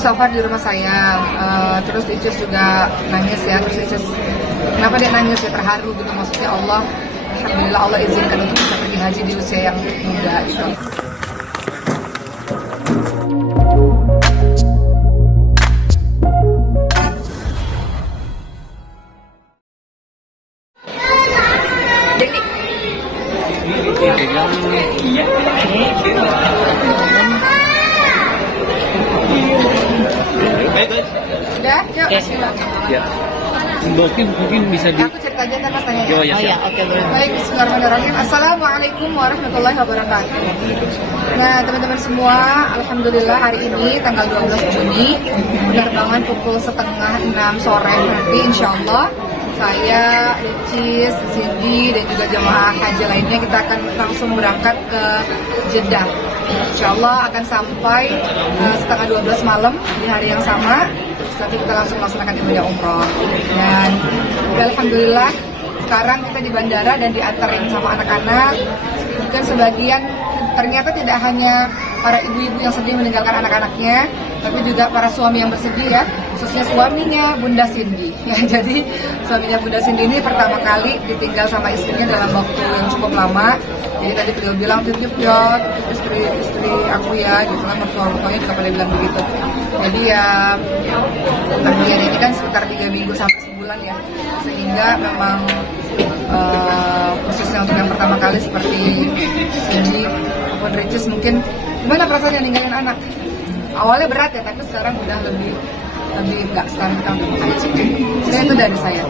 Safar di rumah saya, terus Icus juga nangis ya, terus Icus kenapa dia nangis ya, terharu gitu, maksudnya Allah, alhamdulillah Allah izinkan untuk bisa pergi haji di usia yang muda gitu. Udah, yuk. Ya. Mungkin bisa di. Aku cerita aja ntar pas tanya. Oh ya, Oke, boleh. Baik, bismillahirrahmanirrahim. Assalamualaikum warahmatullahi wabarakatuh. Nah, teman-teman semua, alhamdulillah hari ini tanggal 12 Juni penerbangan pukul 5:30 sore nanti insyaallah saya, Ricis, Cindy dan juga jemaah haji lainnya kita akan langsung berangkat ke Jeddah. Insyaallah akan sampai 11:30 malam di hari yang sama. Nanti kita langsung melaksanakan ibadah umroh. Dan alhamdulillah sekarang kita di bandara dan diantarin sama anak-anak. Mungkin sebagian ternyata tidak hanya para ibu-ibu yang sedih meninggalkan anak-anaknya, tapi juga para suami yang bersedih ya, khususnya suaminya Bunda Cindy. Ya, jadi suaminya Bunda Cindy ini pertama kali ditinggal sama istrinya dalam waktu yang cukup lama. Jadi tadi beliau bilang titip ya istri aku ya, gitu kan, mertua-mertuanya juga pada bilang begitu. Jadi ya bagian ini kan sekitar 3 minggu sampai sebulan ya, sehingga memang khususnya untuk yang pertama kali seperti Cindy maupun Ricis, mungkin gimana perasaannya ninggalin anak? Awalnya berat ya, tapi sekarang udah lebih enggak, sekarang kita udah haji. Jadi itu dari saya.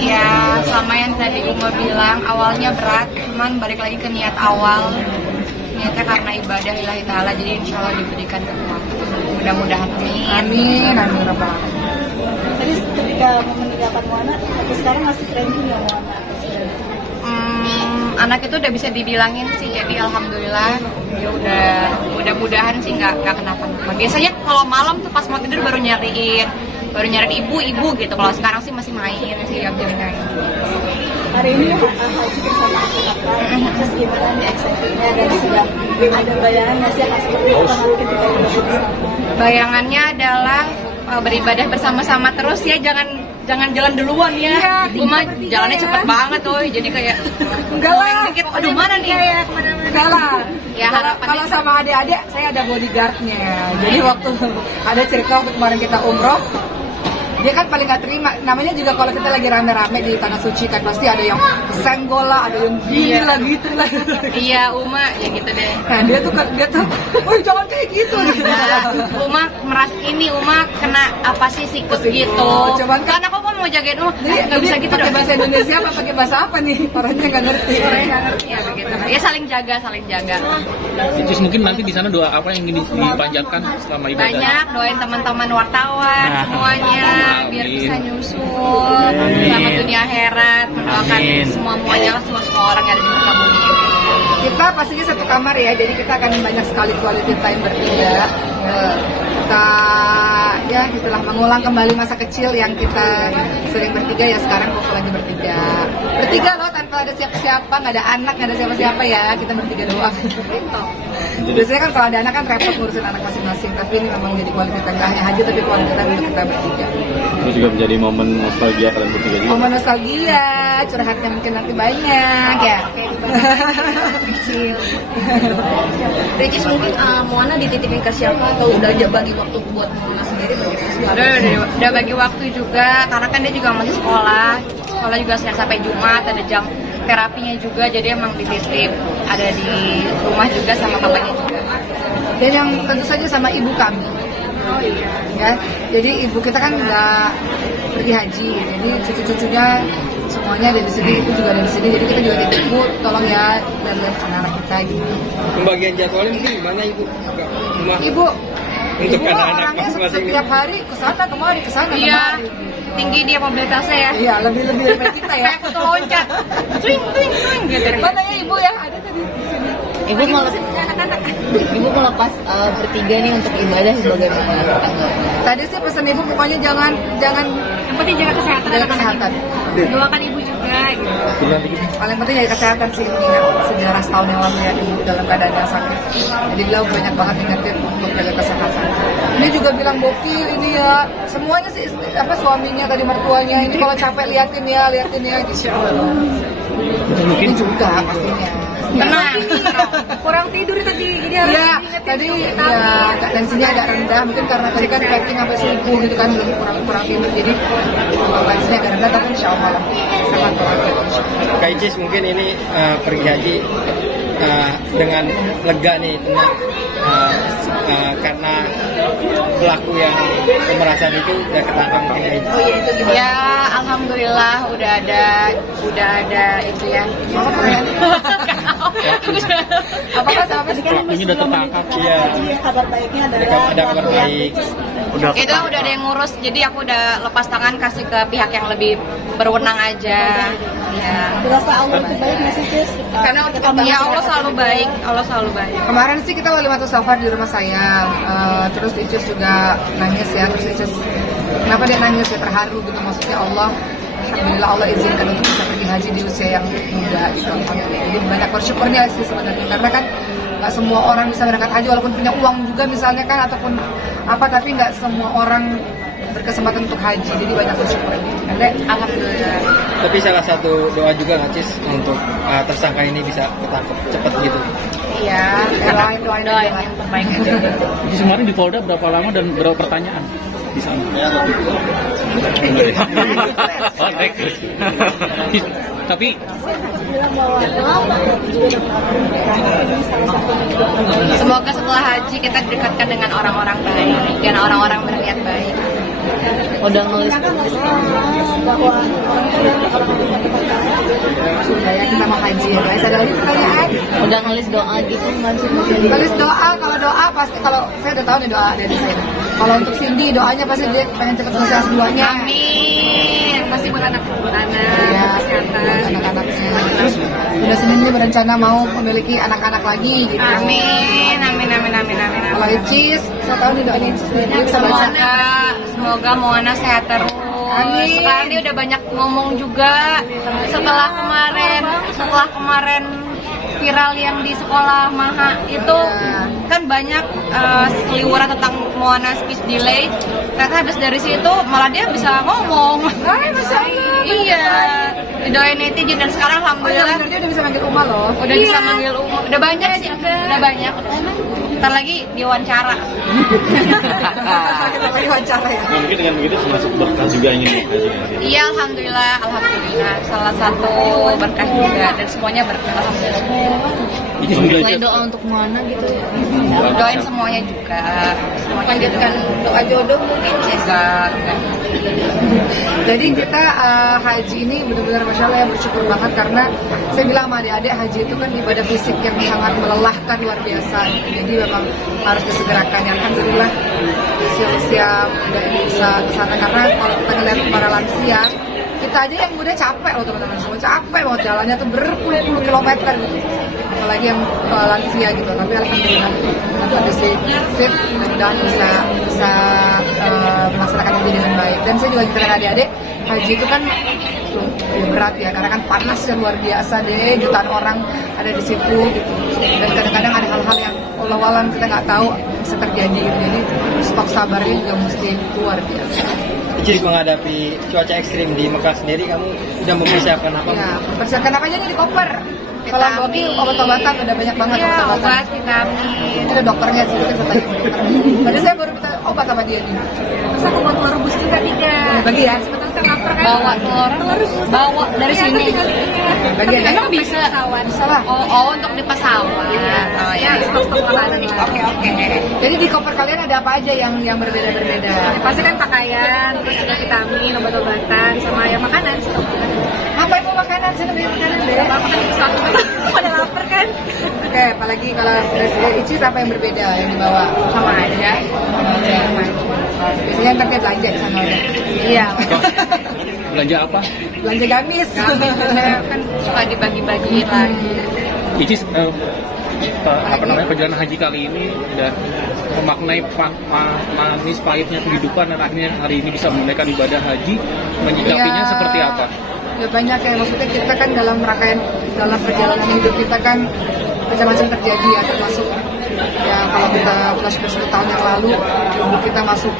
Ya, sama yang tadi Uma bilang, awalnya berat, cuman balik lagi ke niat awal. Niatnya karena ibadah lillahi ta'ala, jadi insya Allah diberikan kekuatan. Mudah-mudahan, amin. Amin, rabbal alamin. Tadi ketika meninggalkan Moana, tapi sekarang masih trending ya Moana? Anak itu udah bisa dibilangin sih, jadi alhamdulillah dia udah mudah-mudahan sih nggak kenapa-napa. Biasanya kalau malam tuh pas mau tidur baru nyariin ibu gitu. Kalau sekarang sih masih main sih, main. Hari ini haji bersama anak-anak, terus gimana nih excited-nya dan sudah ada bayangannya sih apa seperti apa ketika bersama? Bayangannya adalah beribadah bersama-sama terus ya, jangan jalan duluan ya. Cuma jalannya cepet banget tuh, jadi kayak Enggak lah, dikit, aduh mana nih? Enggak lah. Ya, Kalau sama adik-adik saya ada bodyguardnya. Jadi waktu ada cerita waktu kemarin kita umroh, dia kan paling gak terima. Namanya juga kalau kita lagi rame-rame di tanah suci kan pasti ada yang senggol lah, ada yang gini lah gitu lah. Iya, Uma ya gitu deh. Nah dia tuh, woi jangan kayak gitu. Uma merasa Uma kena apa sih sikut gitu. Cuman kan aku mau jagain Uma, nggak bisa gitu pakai dong. bahasa Indonesia apa pakai bahasa apa nih? Orangnya nggak ngerti. Ya begitu. Ya saling jaga. Terus mungkin nanti di sana doa apa yang ingin dipanjatkan selama ibadah? Banyak doain teman-teman wartawan semuanya biar bisa nyusul sama dunia akhirat, mendoakan semuanya lah, semua orang yang ada di muka bumi ini. Kita pastinya satu kamar ya, jadi kita akan banyak sekali quality time bertiga. Kita ya gitulah, mengulang kembali masa kecil yang kita sering bertiga ya, sekarang kumpul lagi bertiga loh, tanpa ada siapa-siapa, nggak ada anak, nggak ada siapa-siapa ya, kita bertiga doang. Biasanya kan kalau ada anak kan repot ngurusin anak masing-masing, tapi ini memang jadi quality time, nggak hanya haji tapi quality time untuk kita bertiga. Ini juga menjadi momen nostalgia kalian bertiga juga. Momen nostalgia, curhatnya mungkin nanti banyak ya. Kecil. Ricis mungkin Moana dititipin ke siapa atau udah bagi waktu buat Moana sendiri? Udah bagi waktu juga, karena kan dia juga masih sekolah juga Senin sampai Jumat, ada jam terapinya juga, jadi emang dititip ada di rumah juga sama bapaknya juga. Dan yang tentu saja sama ibu kami. Oh iya. Ya, jadi ibu kita kan nggak pergi haji, jadi cucu-cucunya semuanya ada di sini, ibu juga ada di sini, jadi kita juga titip ibu, tolong ya dan lihat anak-anak kita gitu. Pembagian jadwalnya mungkin gimana ibu? Ibu Untuk anak-anak orangnya masing-masing. setiap hari kesana kemari Iya, tinggi dia mobilitasnya ya. Iya, lebih dari kita ya. Kayak foto loncat, twing gitu. Mana ya ibu ya, ada tadi di sini. Ibu melepas bertiga nih untuk ibadah bagaimana? Tadi sih pesan ibu pokoknya jangan Yang penting jaga kesehatan. jaga kesehatan. Doakan ibu juga Paling penting dari kesehatan sih, ingat sejarah setahun yang lalu ya ibu dalam keadaan yang sakit. Jadi beliau banyak banget ingetin untuk jaga kesehatan. Ini juga bilang Boki ini ya semuanya sih suaminya tadi mertuanya ini kalau capek liatin ya gitu. Mungkin juga pastinya. Tenang. Kurang tidur tadi, jadi harus Iya, tadi ya tensinya agak rendah, mungkin karena tadi kan packing sampai subuh gitu kan, belum kurang tidur, jadi tensinya agak rendah, tapi insya Allah sehat walafiat. Kak Icis, mungkin ini pergi haji dengan lega nih, tenang, karena pelaku yang pemerasan itu udah ketangkap mungkin Kak Icis. Ya, alhamdulillah udah ada itu ya. Apakah sampai kan Ini udah tertangkap. Iya. Kabar baiknya adalah Ada kabar baik. Itu udah ada yang ngurus, jadi aku udah lepas tangan kasih ke pihak yang lebih berwenang aja. Ya. Berasa Allah itu baik nggak sih, Cis? Karena ya Allah selalu baik, kemarin sih kita walimatul safar di rumah saya, terus Icis juga nangis ya, terus Icis kenapa dia nangis ya, terharu gitu, maksudnya alhamdulillah Allah izinkan untuk bisa pergi haji di usia yang muda gitu. Jadi banyak bersyukurnya sih sebenarnya, karena kan nggak semua orang bisa berangkat haji walaupun punya uang juga misalnya kan ataupun apa, tapi nggak semua orang berkesempatan untuk haji, jadi banyak bersyukur. alhamdulillah. Tapi salah satu doa juga nggak Cis untuk tersangka ini bisa ketangkep cepat gitu. Iya, doain yang terbaik aja. Di kemarin di Polda berapa lama dan berapa pertanyaan di sana? Oh, baik. Tapi Semoga setelah haji kita didekatkan dengan orang-orang baik dan orang-orang berniat baik. Udah nulis bahwa Sudah ya, kita mau haji ya guys. Ada lagi pertanyaan? udah nulis doa gitu maksudnya. Tulis doa, kalau doa pasti, kalau saya udah tahu nih doa dari saya. Kalau untuk Cindy doanya pasti dia pengen cepat selesai S2-nya. Amin. Pasti buat anak-anak, Ya, kesehatan. anak-anaknya. Terus sudah Senin ini berencana mau memiliki anak-anak lagi gitu. Amin. Kalau Icis, saya tahu nih doanya Icis nih, dia bisa baca. Semoga Moana sehat terus. Amin. Sekarang dia udah banyak ngomong juga. Setelah kemarin viral yang di sekolah Maha itu kan banyak seliweran tentang Moana speech delay. Ternyata habis dari situ malah dia bisa ngomong. Masya Allah. Iya. Didoain netizen dan sekarang alhamdulillah Dia udah bisa manggil Uma loh. udah bisa manggil umum. Udah banyak sih. Udah banyak. Ntar lagi diwawancara. Kita lagi wawancara ya. nah, mungkin dengan begitu termasuk berkah juga ini. Iya, alhamdulillah. Salah satu berkah juga dan semuanya berkah. Alhamdulillah. Selain doa untuk Moana gitu ya. Doain semuanya juga. Lanjutkan doa jodoh mungkin sih. Enggak. Jadi kita haji ini benar-benar Masya Allah ya, bersyukur banget, karena saya bilang sama adik-adik, haji itu kan ibadah fisik yang sangat melelahkan luar biasa. Jadi memang harus disegerakan. Alhamdulillah usia udah bisa kesana, karena kalau kita ngeliat para lansia, kita aja yang muda capek loh teman-teman semua, capek banget jalannya tuh berpuluh-puluh kilometer gitu. Apalagi yang lansia gitu. Tapi alhamdulillah kondisi fit, mudah-mudahan bisa melaksanakan haji dengan baik. Dan saya juga ceritakan adik-adik, haji itu kan berat ya, karena kan panas yang luar biasa deh, jutaan orang ada di situ gitu. Dan kadang-kadang ada hal-hal yang walau kita nggak tahu bisa terjadi gitu. Jadi stok sabarnya juga mesti luar biasa. Icis, menghadapi cuaca ekstrim di Mekah sendiri, kamu udah mempersiapkan apa? Ya, persiapkan apa aja nih di koper? Kalau Boki obat-obatan udah banyak banget Iya, obat-obatan. obat, vitamin. Itu dokternya sih, mungkin saya tanya ke dokter. Tadi saya baru minta obat sama dia nih. terus aku buat telur rebus juga tidak. Bagi ya. Sebetulnya kan lapar kan. Bawa telur rebus. bawa dari Iya, sini. tapi Bagi aja. Emang bisa? Bisa lah. Oh, untuk di pesawat. Oh ya, stok makanan. Oke. Jadi di koper kalian ada apa aja yang berbeda-berbeda? Pasti kan pakaian, terus juga vitamin, obat-obatan, sama yang makanan. Ngapain mau makanan? Saya lebih makanan deh. Pada lapar kan. Oke, apalagi kalau dari Icis apa yang berbeda yang dibawa? Sama aja. Biasanya ntar dia belanja di sana udah. Iya. Belanja apa? Belanja gamis. Kan suka dibagi-bagiin lagi. Icis, apa namanya, perjalanan haji kali ini dan memaknai manis pahitnya kehidupan dan akhirnya hari ini bisa menunaikan ibadah haji, menyikapinya Ya, seperti apa? ya banyak ya, maksudnya kita kan dalam perjalanan hidup kita kan macam-macam terjadi ya, termasuk ya kalau kita flashback 10 tahun yang lalu kita masuk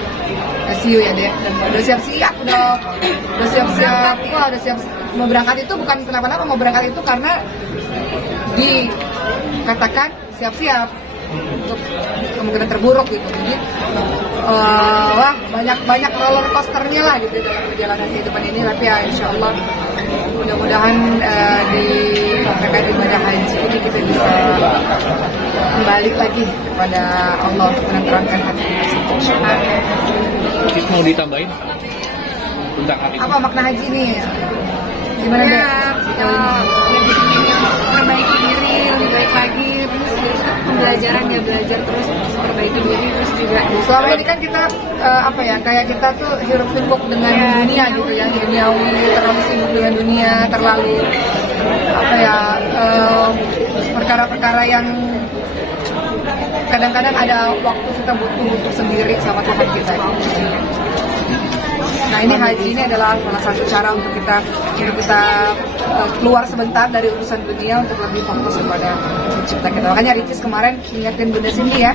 SIU ya deh, dan udah siap-siap, udah siap mau berangkat itu bukan kenapa-napa, mau berangkat itu karena dikatakan siap-siap untuk kemungkinan terburuk gitu. Jadi wah banyak roller coasternya lah gitu dalam perjalanan kehidupan ini, tapi ya insya Allah mudah-mudahan di terkait ibadah haji ini kita bisa kembali lagi kepada Allah untuk menenteramkan hati kita. Terus mau ditambahin tentang hal itu? Apa makna haji ini? Gimana deh? Perbaiki diri lebih baik lagi, terus pembelajaran ya belajar terus perbaiki diri, terus juga Selama ini kan kita kayak kita tuh hirup pikuk dengan dunia gitu ya, duniawi, terlalu sibuk dengan dunia, terlalu perkara-perkara yang kadang-kadang ada waktu kita butuh untuk sendiri sama Tuhan kita. Nah ini haji ini adalah salah satu cara untuk kita keluar sebentar dari urusan dunia untuk lebih fokus kepada pencipta kita. Makanya Ricis kemarin ingatin Bunda Cindy ya,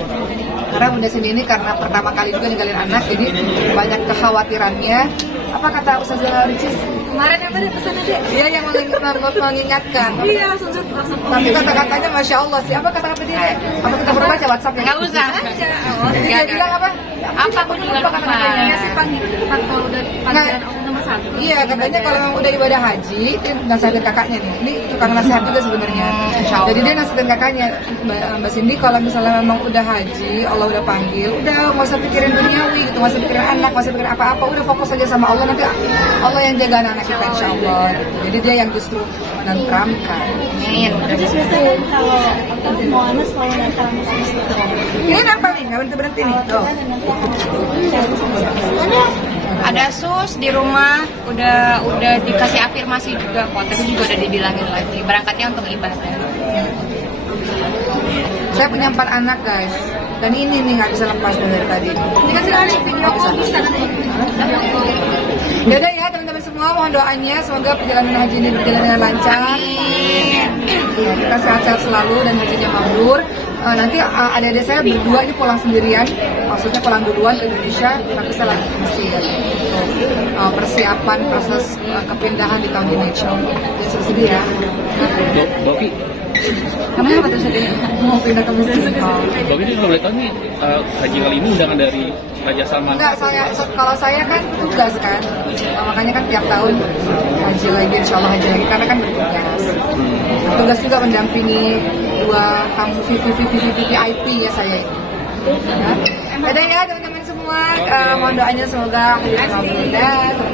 karena Bunda Cindy ini karena pertama kali juga ninggalin anak, jadi banyak kekhawatirannya. Apa kata Ustazah Ricis? kemarin yang tadi pesan aja. Dia yang mengingatkan. Iya, langsung. Tapi kata-katanya Masya Allah sih. Apa kata-kata dia? Apa kita perlu baca WhatsApp-nya? Nggak usah aja. Jadi dia bilang apa? Apa aku juga lupa kata-katanya sih, kalau udah panggilan Allah nomor 1. Iya, katanya kalau memang udah ibadah haji, dia nasihatin kakaknya nih. Ini tukang nasihat juga sebenarnya. Jadi dia nasihatin kakaknya, Mbak Cindy, kalau misalnya memang udah haji, Allah udah panggil, udah nggak usah pikirin duniawi, gitu, nggak usah pikirin anak, nggak usah pikirin apa-apa, udah fokus aja sama Allah, nanti Allah yang jaga anak kita insya Allah. Jadi dia yang justru menenteramkan. Terus biasanya kalau mau anak selalu nempel sama Ini nempel nih, nggak berhenti nih. Tuh. Ada sus di rumah, udah dikasih afirmasi juga kok, tapi juga udah dibilangin lagi berangkatnya untuk ibadah. Saya punya 4 anak guys, dan ini nih nggak bisa lepas dari tadi. Dikasih lagi video bisa nanti. Yaudah ya teman-teman semua, mohon doanya semoga perjalanan haji ini berjalan dengan lancar. Ya, kita sehat-sehat selalu dan hajinya mabrur. Nanti adik-adik saya berdua ini pulang sendirian, maksudnya pulang duluan ke Indonesia, tapi saya lagi ke Mesir. Persiapan proses kepindahan di tahun ini insya Allah. Jadi sedih ya. Doki, Kamu apa tuh sedih? Mau pindah ke Mesir? Doki ini kalau boleh tahu nih, haji kali ini undangan dari Raja Salman. Enggak, kalau saya kan tugas kan, makanya kan tiap tahun haji lagi, insya Allah haji lagi, karena kan bertugas. Tugas juga mendampingi 2 tamu VIP ya saya ini. Ada ya teman-teman semua, mohon doanya semoga haji mabrur.